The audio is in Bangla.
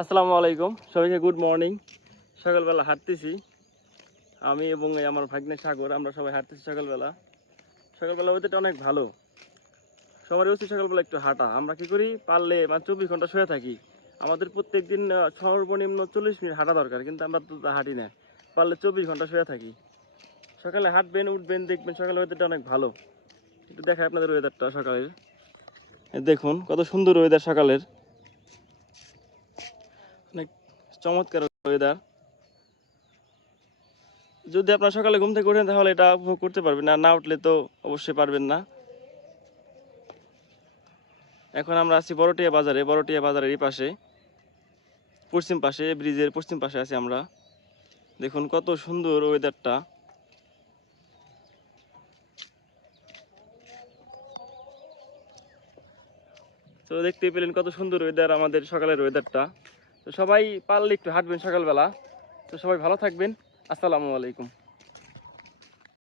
আসসালামু আলাইকুম, সবাইকে গুড মর্নিং। সকালবেলা হাঁটতেছি আমি এবং আমার ভাগ্নে সাগর, আমরা সবাই হাঁটতেছি সকালবেলা। সকালবেলা ওয়েদারটা অনেক ভালো, সবারই উচিত সকালবেলা একটু হাঁটা। আমরা কি করি, পারলে 24 ঘন্টা শুয়ে থাকি। আমাদের প্রত্যেক দিন সর্বনিম্ন 40 মিনিট হাঁটা দরকার, কিন্তু আমরা তো তা হাঁটি না, পারলে 24 ঘন্টা শুয়ে থাকি। সকালে হাঁটবেন, উঠবেন, দেখবেন সকালের ওয়েদারটা অনেক ভালো। একটু দেখায় আপনাদের ওয়েদারটা সকালের। দেখুন কত সুন্দর ওয়েদার সকালের, অনেক চমৎকার ওয়েদার। যদি আপনার সকালে ঘুম থেকে ওঠেন তাহলে এটা উপভোগ করতে পারবেন, আর না উঠলে তো অবশ্যই পারবেন না। এখন আমরা আছি বড়টিয়া বাজারে, বড়টিয়া বাজারের এই পাশে, পশ্চিম পাশে, ব্রিজের পশ্চিম পাশে আছি আমরা। দেখুন কত সুন্দর ওয়েদারটা। তো দেখতেই পেলেন কত সুন্দর ওয়েদার আমাদের সকালের ওয়েদারটা। তো সবাই পারলে একটু হাঁটবেন সকালবেলা। তো সবাই ভালো থাকবেন। আসসালামু আলাইকুম।